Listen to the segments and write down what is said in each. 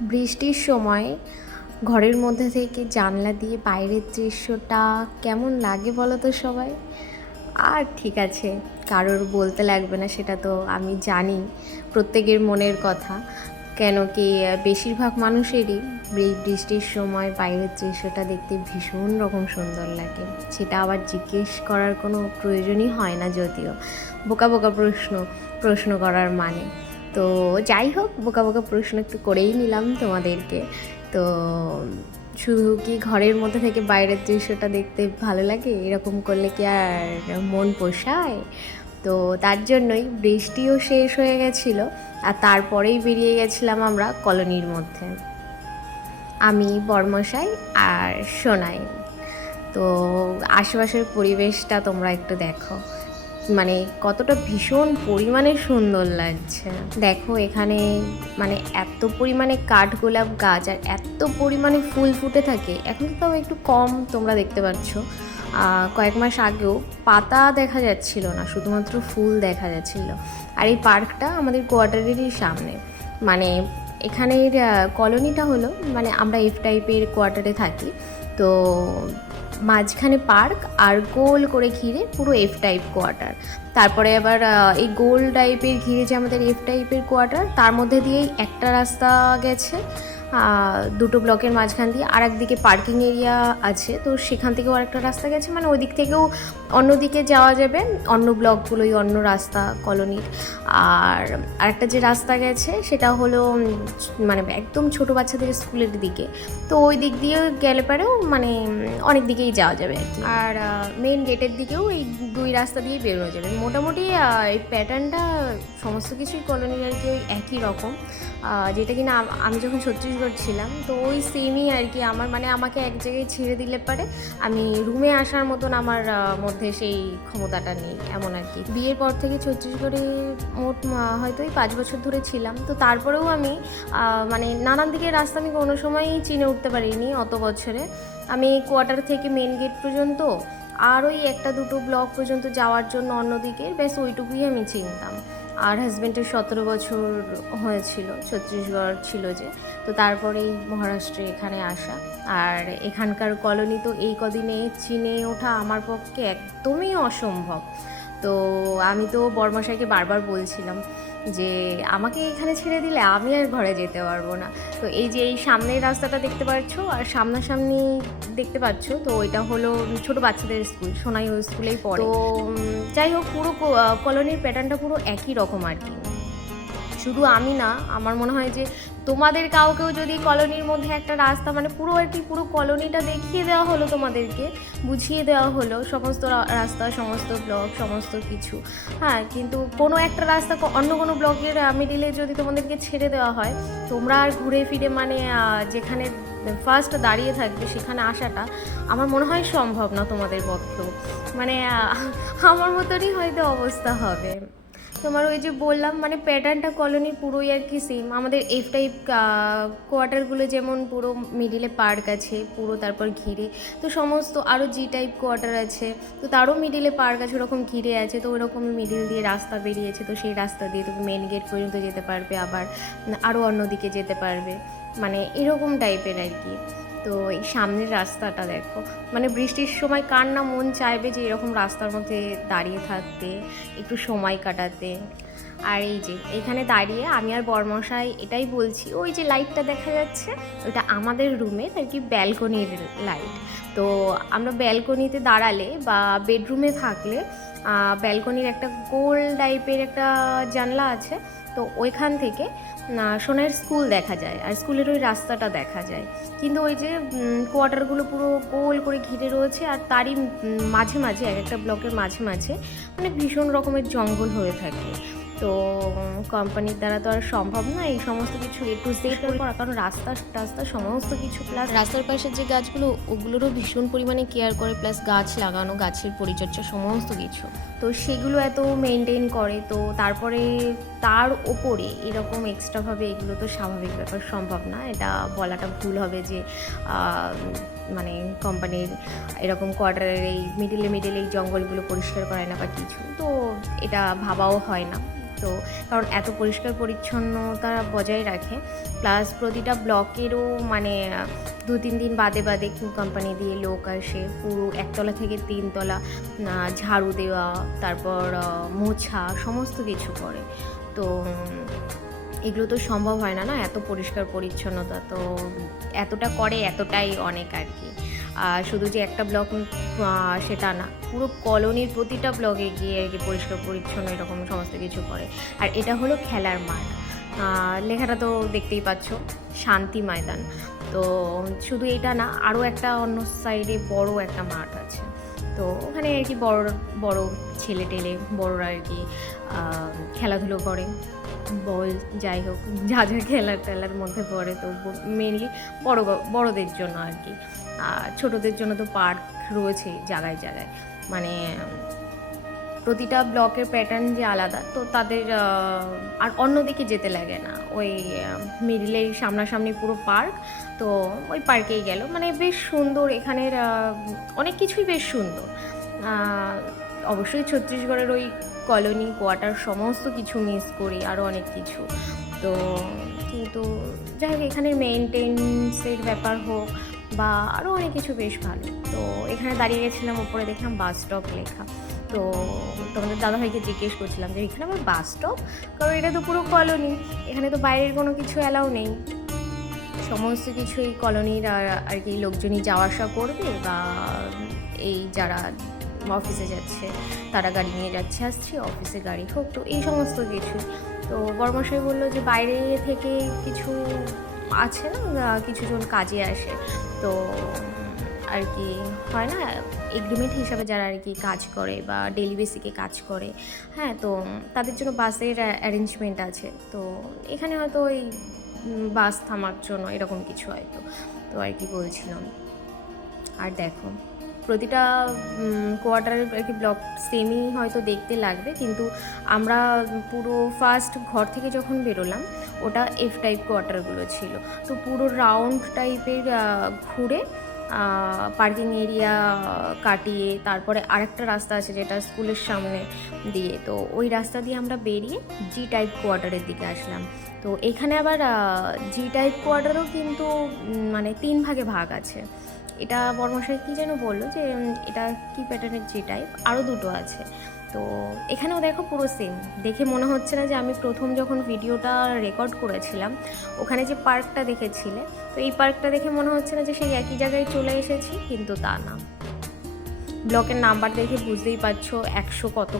বৃষ্টির সময় ঘরের মধ্যে থেকে জানলা দিয়ে বাইরের দৃশ্যটা কেমন লাগে বলো তো সবাই? আর ঠিক আছে, কারোর বলতে লাগবে না সেটা তো আমি জানি, প্রত্যেকের মনের কথা। কেন কি বেশিরভাগ মানুষেরই বৃষ্টির সময় বাইরের দৃশ্যটা দেখতে ভীষণ রকম সুন্দর লাগে। সেটা আবার জিজ্ঞেস করার কোনো প্রয়োজনই হয় না যদিও। বোকা বোকা প্রশ্ন প্রশ্ন করার মানে। তো যাই হোক, বোকা বোকা প্রশ্ন একটু করেই নিলাম তোমাদেরকে। তো শুধু কি ঘরের মধ্যে থেকে বাইরের দৃশ্যটা দেখতে ভালো লাগে? এরকম করলে কি আর মন পোষায়? তো তার জন্যই বৃষ্টিও শেষ হয়ে গেছিল, আর তারপরেই বেরিয়ে গেছিলাম আমরা কলোনির মধ্যে। আমি, বর্মশাই আর সোনাই। তো আশেপাশের পরিবেশটা তোমরা একটু দেখো। মানে কতটা ভীষণ পরিমাণে সুন্দর লাগছে। দেখো এখানে মানে এত পরিমাণে কাঠগোলাপ গাছ আর এত পরিমাণে ফুল ফুটে থাকে। এখন তো একটু কম তোমরা দেখতে পাচ্ছ। কয়েক মাস আগেও পাতা দেখা যাচ্ছিল না, শুধুমাত্র ফুল দেখা যাচ্ছিল। আর এই পার্কটা আমাদের কোয়ার্টারেরই সামনে। মানে এখানের কলোনিটা হলো মানে আমরা এফ টাইপের কোয়ার্টারে থাকি। তো মাঝখানে পার্ক আর গোল করে ঘিরে পুরো এফ টাইপ কোয়ার্টার তারপরে আবার এই গোল টাইপের ঘিরে যে আমাদের এফ টাইপের কোয়ার্টার তার মধ্যে দিয়েই একটা রাস্তা গেছে দুটো ব্লকের মাঝখান দিয়ে। আর একদিকে পার্কিং এরিয়া আছে, তো সেখান থেকেও আরেকটা রাস্তা গেছে। মানে ওই দিক থেকেও অন্যদিকে যাওয়া যাবে অন্য ব্লকগুলোই অন্য রাস্তা কলোনির আর আরেকটা যে রাস্তা গেছে সেটা হলো মানে একদম ছোট বাচ্চাদের স্কুলের দিকে। তো ওই দিক দিয়ে গেলে পরেও মানে অনেক দিকেই যাওয়া যাবে আর মেন গেটের দিকেও এই দুই রাস্তা দিয়ে বেরোনো যাবে। মোটামুটি এই প্যাটার্নটা সমস্ত কিছুই কলোনির আর কি একই রকম। যেটা কিনা আম- যখন ছত্তিশগড় ছিলাম তো ওই সেমই আর কি। আমার মানে আমাকে এক জায়গায় ছেড়ে দিলে পারে আমি রুমে আসার মতন আমার আহ, মধ্যে সেই ক্ষমতাটা নেই, এমন আর কি। বিয়ের পর থেকে ছত্তিশগড়ে মোট হয়তো এই পাঁচ বছর ধরে ছিলাম। তো তারপরেও আমি মানে নানান দিকের রাস্তা আমি কোনো সময়ই চিনে উঠতে পারিনি অত বছরে। আমি কোয়ার্টার থেকে মেন গেট পর্যন্ত আর ওই একটা দুটো ব্লক পর্যন্ত যাওয়ার জন্য অন্যদিকে, ব্যাস ওইটুকুই আমি চিনতাম। আর হাজব্যান্ডের সতেরো বছর হয়েছিল, ছত্তিশগড় ছিল যে। তো তারপরেই মহারাষ্ট্রে এখানে আসা। আর এখানকার কলোনি তো এই কদিনে চিনে ওঠা আমার পক্ষে একদমই অসম্ভব। তো আমি তো বর্মাশাইকে বারবার বলছিলাম যে আমাকে এখানে ছেড়ে দিলে আমি আর ঘরে যেতে পারব না। তো এই যে এই সামনের রাস্তাটা দেখতে পাচ্ছ আর সামনাসামনি দেখতে পাচ্ছ তো ওইটা হলো ছোট বাচ্চাদের স্কুল সোনাই স্কুলেই পড়ে। তো যাই হোক পুরো কলোনির প্যাটার্নটা পুরো একই রকম আর কি। শুধু আমি না, আমার মনে হয় যে তোমাদের কাউকেও যদি কলোনির মধ্যে একটা রাস্তা মানে পুরো আর কি, পুরো কলোনিটা দেখিয়ে দেওয়া হলো তোমাদেরকে, বুঝিয়ে দেওয়া হলো, সমস্ত রাস্তা, সমস্ত ব্লক, সমস্ত কিছু। হ্যাঁ কিন্তু কোনো একটা রাস্তা অন্য কোনো ব্লকের মিডিলে যদি তোমাদেরকে ছেড়ে দেওয়া হয়, তোমরা আর ঘুরে ফিরে মানে যেখানে ফার্স্ট দাঁড়িয়ে থাকবে, সেখানে আসাটা আমার মনে হয় সম্ভব না তোমাদের পক্ষে মানে আমার মতনই হয়তো অবস্থা হবে। তোমার ওই যে বললাম মানে প্যাটার্নটা কলোনি পুরোই আর কি সেম আমাদের এফ টাইপ কোয়ার্টারগুলো যেমন পুরো মিডিলে পার্ক আছে, পুরো তারপর ঘিরে। তো সমস্ত আরও জি টাইপ কোয়ার্টার আছে, তো তারও মিডিলে পার্ক আছে, ওরকম ঘিরে আছে, তো ওরকমই মিডিল দিয়ে রাস্তা বেরিয়েছে, তো সেই রাস্তা দিয়ে তুমি মেন গেট পর্যন্ত যেতে পারবে আবার আরও অন্যদিকে যেতে পারবে। মানে এরকম টাইপের আর কি। তো এই সামনের রাস্তাটা দেখো। মানে বৃষ্টির সময় কার না মন চাইবে যে এরকম রাস্তার মধ্যে দাঁড়িয়ে থাকতে, একটু সময় কাটাতে। আর এই যে, এখানে দাঁড়িয়ে আমি আর বর্মশাই এটাই বলছি, ওই যে লাইটটা দেখা যাচ্ছে ওটা আমাদের রুমে আর কি ব্যালকনির লাইট তো আমরা ব্যালকনিতে দাঁড়ালে বা বেডরুমে থাকলে ব্যালকনির একটা গোল টাইপের একটা জানলা আছে, তো ওইখান থেকে না সোনার স্কুল দেখা যায় আর স্কুলের ওই রাস্তাটা দেখা যায়। কিন্তু ওই যে কোয়ার্টারগুলো পুরো গোল করে ঘিরে রয়েছে আর তারই মাঝে মাঝে, এক একটা ব্লকের মাঝে মাঝে মানে ভীষণ রকমের জঙ্গল হয়ে থাকে। তো কোম্পানির দ্বারা তো আর সম্ভব না এই সমস্ত কিছু এ টু জেড করা কারণ রাস্তা রাস্তা সমস্ত কিছু প্লাস রাস্তার পাশে যে গাছগুলো ওগুলোরও ভীষণ পরিমাণে কেয়ার করে প্লাস গাছ লাগানো গাছের পরিচর্যা সমস্ত কিছু। তো সেগুলো এত মেনটেন করে তো তারপরে তার ওপরে এরকম এক্সট্রাভাবে এগুলো তো স্বাভাবিক ব্যাপার সম্ভব না। এটা বলাটা ভুল হবে যে মানে কোম্পানির এরকম কোয়ার্টারের এই মিডিলে মিডিলে এই জঙ্গলগুলো পরিষ্কার করে না বা কিছু তো এটা ভাবাও হয় না। তো কারণ এত পরিষ্কার পরিচ্ছন্নতা বজায় রাখে। প্লাস প্রতিটা ব্লকেরও মানে দু তিন দিন বাদে বাদে কিউ কোম্পানি দিয়ে লোক আসে। পুরো একতলা থেকে তিনতলা ঝাড়ু দেওয়া, তারপর মোছা, সমস্ত কিছু করে। তো এগুলো তো সম্ভব হয় না না? এত পরিষ্কার পরিচ্ছন্নতা তো এতটা করে, এতটাই অনেক আর কি। শুধু যে একটা ব্লক সেটা না, পুরো কলোনির প্রতিটা ব্লকে গিয়ে আর কি পরিষ্কার, পরিচ্ছন্ন এরকম সমস্ত কিছু করে। আর এটা হলো খেলার মাঠ। লেখাটা তো দেখতেই পাচ্ছ, শান্তি ময়দান। তো শুধু এটা না, আরও একটা অন্য সাইডে বড় একটা মাঠ আছে। তো ওখানে আর কি বড় বড় ছেলে টেলে, বড়রা আর কি খেলাধুলো করে। বল যাই হোক, যা যা খেলার টেলার মধ্যে পড়ে, তো মেনলি বড়, বড়দের জন্য আর কি। আর ছোটদের জন্য তো পার্ক রয়েছে জায়গায় জায়গায়। মানে প্রতিটা ব্লকের প্যাটার্ন যে আলাদা, তো তাদের আর অন্যদিকে যেতে লাগে না। ওই মিডিলের সামনাসামনি পুরো পার্ক, তো ওই পার্কেই গেল। মানে বেশ সুন্দর, এখানের অনেক কিছুই বেশ সুন্দর। অবশ্যই ছত্তিশগড়ের ওই কলোনি কোয়ার্টার সমস্ত কিছু মিস করি আরও অনেক কিছু। তো, কিন্তু যাই হোক, এখানে মেনটেন্সের ব্যাপার হোক বা আরও অনেক কিছু বেশ ভালো। তো এখানে দাঁড়িয়ে গেছিলাম উপরে দেখলাম বাস স্টপ লেখা। তো তোমাদের দাদাভাইকে জিজ্ঞেস করছিলাম যে এখানে আবার বাস স্টপ কারণ এটা তো পুরো কলোনি এখানে তো বাইরের কোনো কিছু অ্যালাউ নেই। সমস্ত কিছু এই কলোনির আর আর কি লোকজনই যাওয়া আসা করবে বা এই যারা অফিসে যাচ্ছে তারা গাড়ি নিয়ে যাচ্ছে আসছে অফিসে গাড়ি হোক তো এই সমস্ত কিছু। তো বর্মশাই বলল যে বাইরে থেকে কিছু আছে না? আহ, কিছুজন কাজে আসে। তো আর কি হয় না এগ্রিমেন্ট হিসাবে যারা আর কি কাজ করে বা ডেলি বেসিকে কাজ করে হ্যাঁ তো তাদের জন্য বাসের অ্যারেঞ্জমেন্ট আছে। তো এখানে হয়তো ওই বাস থামার জন্য এরকম কিছু হয়তো, তো আর কি বলছিলাম। আর দেখো প্রতিটা কোয়ার্টারের আর কি ব্লক সেমই হয়তো দেখতে লাগবে। কিন্তু আমরা পুরো ফার্স্ট ঘর থেকে যখন বেরোলাম, ওটা এফ টাইপ কোয়ার্টারগুলো ছিল। তো পুরো রাউন্ড টাইপের ঘুরে পার্কিং এরিয়া কাটিয়ে, তারপরে আরেকটা রাস্তা আছে যেটা স্কুলের সামনে দিয়ে। তো ওই রাস্তা দিয়ে আমরা বেরিয়ে জি টাইপ কোয়ার্টারের দিকে আসলাম। তো এখানে আবার জি টাইপ কোয়ার্টারও কিন্তু মানে তিন ভাগে ভাগ আছে। এটা বর্মশাই কী যেন বলল যে এটা কি প্যাটার্নের যে টাইপ আরও দুটো আছে। তো এখানেও দেখো পুরো সেম দেখে মনে হচ্ছে না যে আমি প্রথম যখন ভিডিওটা রেকর্ড করেছিলাম, ওখানে যে পার্কটা দেখেছিলে, তো এই পার্কটা দেখে মনে হচ্ছে না যে সেই একই জায়গায় চলে এসেছি, কিন্তু তা না। ব্লকের নাম্বার দেখে বুঝতেই পারছ, একশো কত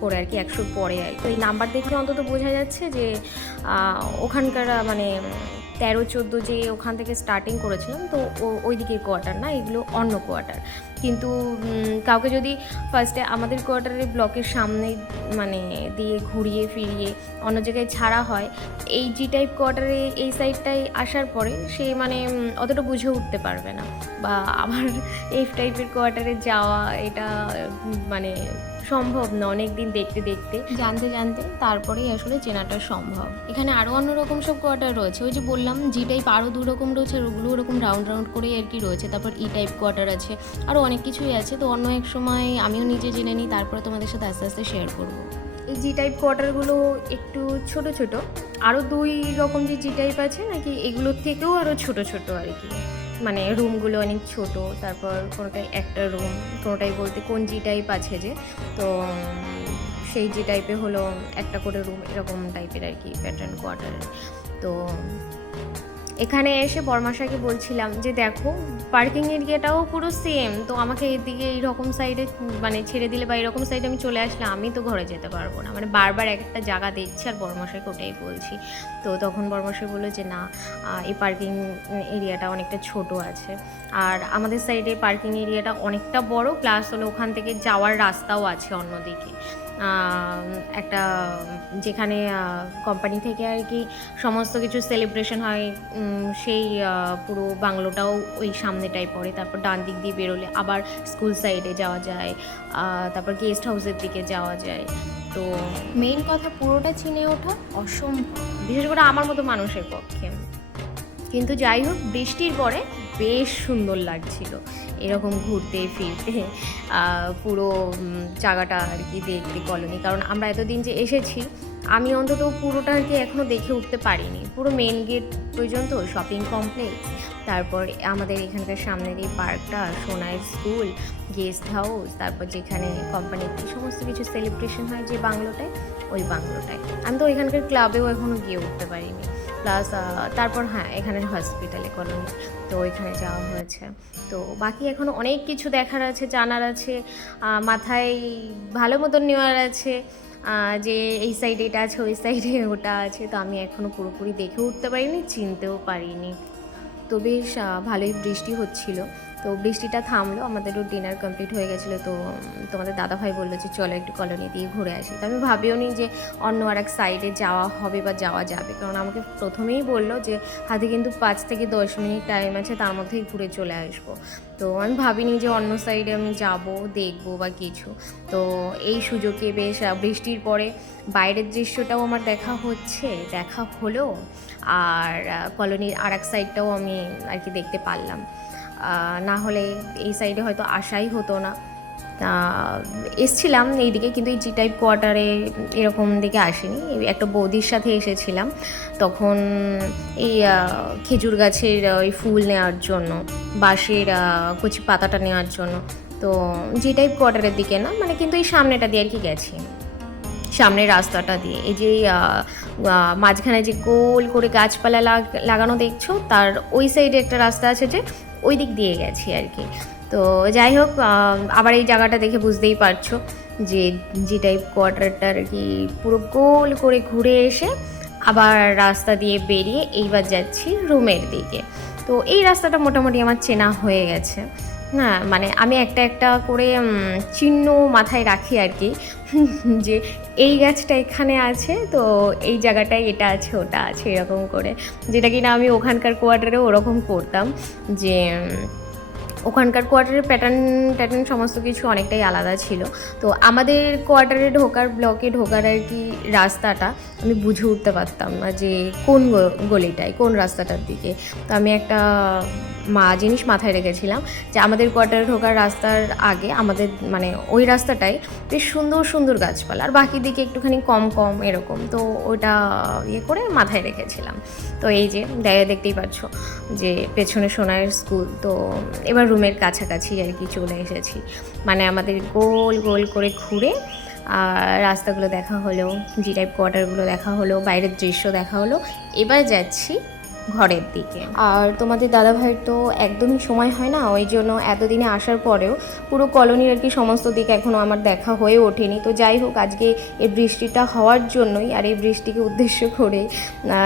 করে আর কি, একশোর পরে আর। তো এই নাম্বার দেখে অন্তত বোঝা যাচ্ছে যে ওখানকার মানে তেরো, চোদ্দ যে ওখান থেকে স্টার্টিং করেছিলাম, তো ওই দিকের কোয়ার্টার না, এগুলো অন্য কোয়ার্টার কিন্তু কাউকে যদি ফার্স্টে আমাদের কোয়ার্টারের ব্লকের সামনে মানে দিয়ে ঘুরিয়ে ফিরিয়ে অন্য জায়গায় ছাড়া হয়, এই জি টাইপ কোয়ার্টারে এই সাইডটায় আসার পরে সে মানে অতটা বুঝে উঠতে পারবে না। বা আবার এফ টাইপের কোয়ার্টারে যাওয়া, এটা মানে সম্ভব না অনেক দিন দেখতে দেখতে। জানতে জানতে তারপরেই আসলে চেনাটা সম্ভব। এখানে আরও অন্যরকম সব কোয়ার্টার রয়েছে। ওই যে বললাম জি টাইপ আরও দু রকম রয়েছে, আর ওগুলো ওরকম রাউন্ড রাউন্ড করেই আর কি রয়েছে। তারপর ই টাইপ কোয়ার্টার আছে আরও অনেক কিছুই আছে। তো অন্য এক সময় আমিও নিজে জেনে নিই, তারপরে তোমাদের সাথে আস্তে আস্তে শেয়ার করব। এই জি টাইপ কোয়ার্টারগুলো একটু ছোট ছোট। আরও দুই রকম যে জি টাইপ আছে, নাকি এগুলোর থেকেও আরও ছোট ছোট আর কি? মানে রুমগুলো অনেক ছোট, তারপর কোনোটাই একটা রুম কোনোটাই বলতে কোন জি টাইপ আছে যে, তো, সেই জি টাইপে হলো একটা করে রুম এরকম টাইপের আর কি প্যাটার্ন কোয়ার্টারের তো এখানে এসে বর্মাশাকে বলছিলাম যে, দেখো পার্কিং এরিয়াটাও পুরো সেম তো আমাকে এদিকে এইরকম সাইডে মানে ছেড়ে দিলে বা এরকম সাইডে আমি চলে আসলে আমি তো ঘরে যেতে পারব না। মানে বারবার এক একটা জায়গা দেখছি আর বর্মাশাকে ওটাই বলছি। তো তখন বর্মাশাই বলল যে, না এই পার্কিং এরিয়াটা অনেকটা ছোট আছে। আর আমাদের সাইডে পার্কিং এরিয়াটা অনেকটা বড়, প্লাস হলো ওখান থেকে যাওয়ার রাস্তাও আছে অন্যদিকে। একটা, যেখানে কোম্পানি থেকে আর কি সমস্ত কিছু সেলিব্রেশন হয়। সেই পুরো বাংলোটাও ওই সামনেটাই পড়ে। তারপর ডান দিক দিয়ে বেরোলে আবার স্কুল সাইডে যাওয়া যায়। তারপর গেস্ট হাউসের দিকে যাওয়া যায়। তো মেইন কথা পুরোটা চিনে ওঠা অসম্ভব। বিশেষ করে আমার মতো মানুষের পক্ষে। কিন্তু যাই হোক, বৃষ্টির পরে বেশ সুন্দর লাগছিল। এরকম ঘুরতে, ফিরতে পুরো জায়গাটা আর কি দেখতে কলোনি কারণ আমরা এতদিন যে এসেছি, আমি অন্তত পুরোটা আর কি এখনও দেখে উঠতে পারিনি। পুরো মেন গেট পর্যন্ত শপিং কমপ্লেক্স তারপর আমাদের এখানকার সামনের এই পার্কটা সোনার স্কুল গেস্ট হাউস তারপর যেখানে কোম্পানিতে সমস্ত কিছু সেলিব্রেশন হয় যে বাংলোটায়, ওই বাংলোটায়। আমি তো এখানকার ক্লাবেও এখনও গিয়ে উঠতে পারিনি। প্লাস তারপর হ্যাঁ এখানে হসপিটালে কলোনি তো ওইখানে যাওয়া হয়েছে। তো বাকি এখন অনেক কিছু দেখার আছে, জানার আছে মাথায় ভালো মতন নেওয়ার আছে যে এই সাইডে এটা আছে, ওই সাইডে ওটা আছে, তো আমি এখনও পুরোপুরি দেখে উঠতে পারিনি, চিনতেও পারিনি। তো বেশ ভালোই বৃষ্টি হচ্ছিল। তো বৃষ্টিটা থামলো আমাদেরও ডিনার কমপ্লিট হয়ে গেছিল, তো তোমাদের দাদাভাই বলল যে চলো একটু কলোনি দিয়ে ঘুরে আসি। তো আমি ভাবিও নি যে অন্য আর এক সাইডে যাওয়া হবে বা যাওয়া যাবে, কারণ আমাকে প্রথমেই বলল যে হাতে কিন্তু পাঁচ থেকে দশ মিনিট টাইম আছে, তার মধ্যেই ঘুরে চলে আসব। তো আমি ভাবিনি যে অন্য সাইডে আমি যাব, দেখব বা কিছু। তো এই সুযোগে বেশ বৃষ্টির পরে বাইরের দৃশ্যটাও আমার দেখা হচ্ছে, দেখা হলো, আর কলোনির আর এক সাইডটাও আমি আর কি দেখতে পারলাম। না হলে এই সাইডে হয়তো আসাই হতো না। এসছিলাম এইদিকে কিন্তু এই জি টাইপ কোয়ার্টারে এরকম দিকে আসিনি। একটা বৌদির সাথে এসেছিলাম তখন এই খেজুর গাছের ওই ফুল নেওয়ার জন্য, বাঁশের কচি পাতাটা নেওয়ার জন্য। তো জি টাইপ কোয়ার্টারের দিকে না মানে কিন্তু এই সামনেটা দিয়ে আর কি গেছি। সামনের রাস্তাটা দিয়ে। এই যে মাঝখানে যে গোল করে গাছপালা লাগানো দেখছ, তার ওই সাইডে একটা রাস্তা আছে যে ওই দিক দিয়ে গেছি আর কি। তো যাই হোক আবার এই জায়গাটা দেখে বুঝতেই পারছ যে জি টাইপ কোয়ার্টারটা আর কি পুরো গোল করে ঘুরে এসে আবার রাস্তা দিয়ে বেরিয়ে এইবার যাচ্ছি রুমের দিকে। তো এই রাস্তাটা মোটামুটি আমার চেনা হয়ে গেছে। না মানে আমি একটা একটা করে চিহ্ন মাথায় রাখি আর কি। যে এই গাছটা এখানে আছে, তো এই জায়গাটায় এটা আছে, ওটা আছে, এরকম করে। যেটা কিনা আমি ওখানকার কোয়ার্টারে ওরকম করতাম যে ওখানকার কোয়ার্টারের প্যাটার্ন ট্যাটার্ন সমস্ত কিছু অনেকটাই আলাদা ছিল। তো আমাদের কোয়ার্টারে ঢোকার ব্লকে ঢোকার আর কি রাস্তাটা আমি বুঝে উঠতে পারতাম না যে কোন গলিটায়, কোন রাস্তাটার দিকে। তো আমি একটা মা জিনিস মাথায় রেখেছিলাম যে আমাদের কোয়ার্টারে ঢোকার রাস্তার আগে আমাদের মানে ওই রাস্তাটায় বেশ সুন্দর সুন্দর গাছপালা। আর বাকি দিকে একটুখানি কম কম এরকম। তো ওটা ইয়ে করে মাথায় রেখেছিলাম। তো এই যে, দেয় দেখতেই পাচ্ছ যে পেছনে সোনার স্কুল। তো এবার রুমের কাছাকাছি আর কি চলে এসেছি। মানে আমাদের গোল গোল করে ঘুরে আর রাস্তাগুলো দেখা হলো জি টাইপ কোয়ার্টারগুলো দেখা হলো, বাইরের দৃশ্য দেখা হলো। এবার যাচ্ছি ঘরের দিকে। আর তোমাদের দাদাভাইয়ের তো একদমই সময় হয় না, ওই জন্য এতদিনে আসার পরেও পুরো কলোনির আর কি সমস্ত দিক এখনও আমার দেখা হয়ে ওঠেনি। তো যাই হোক, আজকে এই বৃষ্টিটা হওয়ার জন্যই আর এই বৃষ্টিকে উদ্দেশ্য করে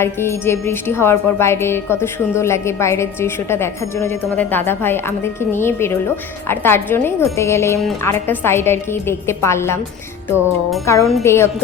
আর কি যে বৃষ্টি হওয়ার পর বাইরে কত সুন্দর লাগে, বাইরের দৃশ্যটা দেখার জন্য যে তোমাদের দাদাভাই আমাদেরকে নিয়ে বেরোলো। আর তার জন্যই ধরতে গেলে আর একটা সাইড আর কি দেখতে পারলাম। তো কারণ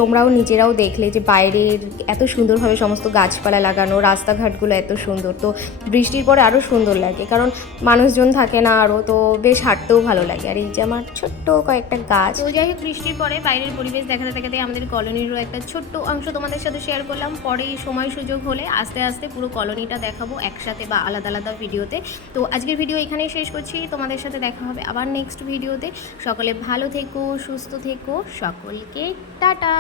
তোমরাও নিজেরাও দেখলে যে বাইরের এত সুন্দরভাবে সমস্ত গাছপালা লাগানো, রাস্তাঘাটগুলো এত সুন্দর, তো বৃষ্টির পরে আরও সুন্দর লাগে। কারণ মানুষজন থাকে না আরও তো বেশ হাঁটতেও ভালো লাগে। আর এই যে আমার ছোট্ট কয়েকটা গাছ। তো যাই হোক, বৃষ্টির পরে বাইরের পরিবেশ দেখাতে দেখাতে আমাদের কলোনিরও একটা ছোট্ট অংশ তোমাদের সাথে শেয়ার করলাম। পরে সময় সুযোগ হলে আস্তে আস্তে পুরো কলোনিটা দেখাবো একসাথে বা আলাদা আলাদা ভিডিওতে। তো আজকের ভিডিও এখানেই শেষ করছি। তোমাদের সাথে দেখা হবে আবার নেক্সট ভিডিওতে। সকলে ভালো থেকো, সুস্থ থেকো সকলকে টাটা।